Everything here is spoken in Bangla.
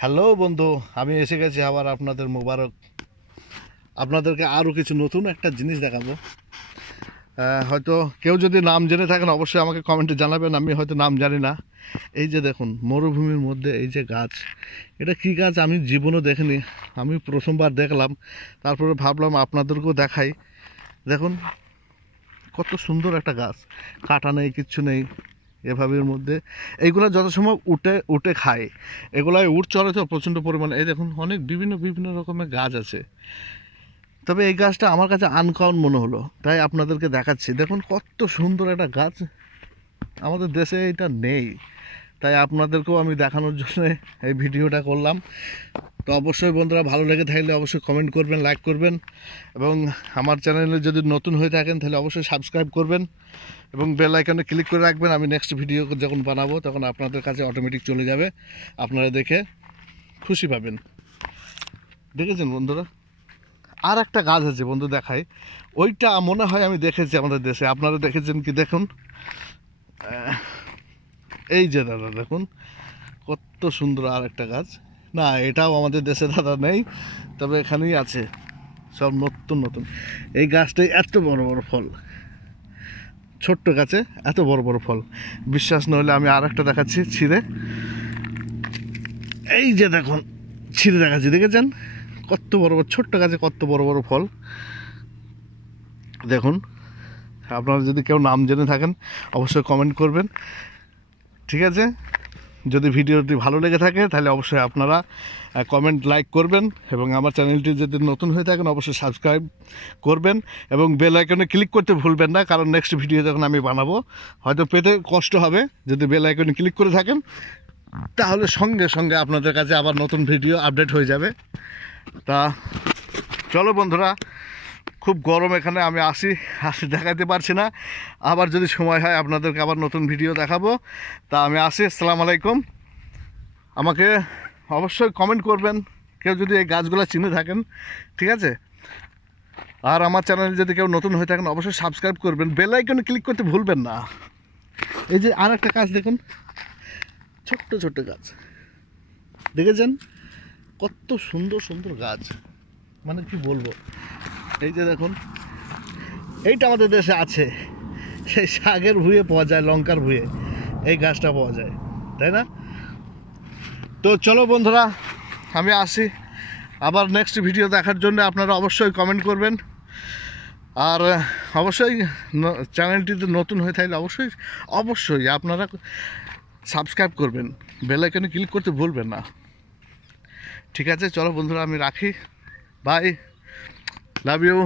হ্যালো বন্ধু, আমি এসে গেছি আবার আপনাদের মোবারক। আপনাদেরকে আরও কিছু নতুন একটা জিনিস দেখাবো। হয়তো কেউ যদি নাম জেনে থাকেন অবশ্যই আমাকে কমেন্টে জানাবেন, আমি হয়তো নাম জানি না। এই যে দেখুন, মরুভূমির মধ্যে এই যে গাছ, এটা কি গাছ আমি জীবনও দেখিনি, আমি প্রথমবার দেখলাম। তারপরে ভাবলাম আপনাদেরকেও দেখাই। দেখুন কত সুন্দর একটা গাছ, কাটা নেই, কিচ্ছু নেই। এভাবের মধ্যে এইগুলো যত সময় উঠে উঠে খায়, এগুলাই উঠ চলে তো প্রচণ্ড পরিমাণে। এই দেখুন অনেক বিভিন্ন বিভিন্ন রকমের গাছ আছে, তবে এই গাছটা আমার কাছে আনকমন মনে হলো, তাই আপনাদেরকে দেখাচ্ছি। দেখুন কত সুন্দর একটা গাছ, আমাদের দেশে এটা নেই, তাই আপনাদেরকেও আমি দেখানোর জন্য এই ভিডিওটা করলাম। তো অবশ্যই বন্ধুরা, ভালো লেগে থাকলে অবশ্যই কমেন্ট করবেন, লাইক করবেন, এবং আমার চ্যানেলে যদি নতুন হয়ে থাকেন তাহলে অবশ্যই সাবস্ক্রাইব করবেন এবং বেল আইকনে ক্লিক করে রাখবেন। আমি নেক্সট ভিডিও যখন বানাবো তখন আপনাদের কাছে অটোমেটিক চলে যাবে, আপনারা দেখে খুশি পাবেন। দেখেছেন বন্ধুরা, আর একটা গাছ আছে বন্ধু, দেখাই। ওইটা মনে হয় আমি দেখেছি আমাদের দেশে, আপনারা দেখেছেন কি? দেখুন এই যে দাদা, দেখুন কত সুন্দর আর একটা গাছ। না, এটাও আমাদের দেশে দাদা নেই, তবে এখানেই আছে, সব নতুন নতুন। এই গাছটাই এত বড় বড় ফল, ছোট্ট গাছে এত বড় বড় ফল। বিশ্বাস নইলে আমি আর একটা দেখাচ্ছি ছিঁড়ে। এই যে দেখুন, ছিঁড়ে দেখাচ্ছি, দেখেছেন কত বড় বড়, ছোট্ট গাছে কত বড় বড় ফল। দেখুন, আপনারা যদি কেউ নাম জেনে থাকেন অবশ্যই কমেন্ট করবেন, ঠিক আছে? যদি ভিডিওটি ভালো লেগে থাকে তাহলে অবশ্যই আপনারা কমেন্ট, লাইক করবেন, এবং আমার চ্যানেলটি যদি নতুন হয়ে থাকেন অবশ্যই সাবস্ক্রাইব করবেন এবং বেল আইকনে ক্লিক করতে ভুলবেন না, কারণ নেক্সট ভিডিও যখন আমি বানাবো হয়তো পেতে কষ্ট হবে। যদি বেল আইকনে ক্লিক করে থাকেন তাহলে সঙ্গে সঙ্গে আপনাদের কাছে আবার নতুন ভিডিও আপডেট হয়ে যাবে। তা চলো বন্ধুরা, খুব গরম এখানে, আমি আসি দেখাতে পারছি না, আবার যদি সময় হয় আপনাদেরকে আবার নতুন ভিডিও দেখাবো। তা আমি আসি, আসসালামু আলাইকুম। আমাকে অবশ্যই কমেন্ট করবেন কেউ যদি এই গাছগুলো চিনে থাকেন, ঠিক আছে? আর আমার চ্যানেলে যদি কেউ নতুন হয়ে থাকেন অবশ্যই সাবস্ক্রাইব করবেন, বেল আইকনে ক্লিক করতে ভুলবেন না। এই যে আর একটা গাছ দেখুন, ছোট্ট ছোট্ট গাছ, দেখেছেন কত সুন্দর সুন্দর গাছ, মানে কি বলবো। এই যে দেখুন, এইটা আমাদের দেশে আছে, সেই শাকের ভুঁয়ে পাওয়া যায়, লঙ্কার ভুঁয়ে এই গাছটা পাওয়া যায়, তাই না? তো চলো বন্ধুরা, আমি আসি, আবার নেক্সট ভিডিও দেখার জন্য আপনারা অবশ্যই কমেন্ট করবেন। আর অবশ্যই চ্যানেলটিতে নতুন হয়ে থাকলে অবশ্যই অবশ্যই আপনারা সাবস্ক্রাইব করবেন, বেল আইকনে ক্লিক করতে ভুলবেন না, ঠিক আছে? চলো বন্ধুরা, আমি রাখি, বাই, লাভ ইউ।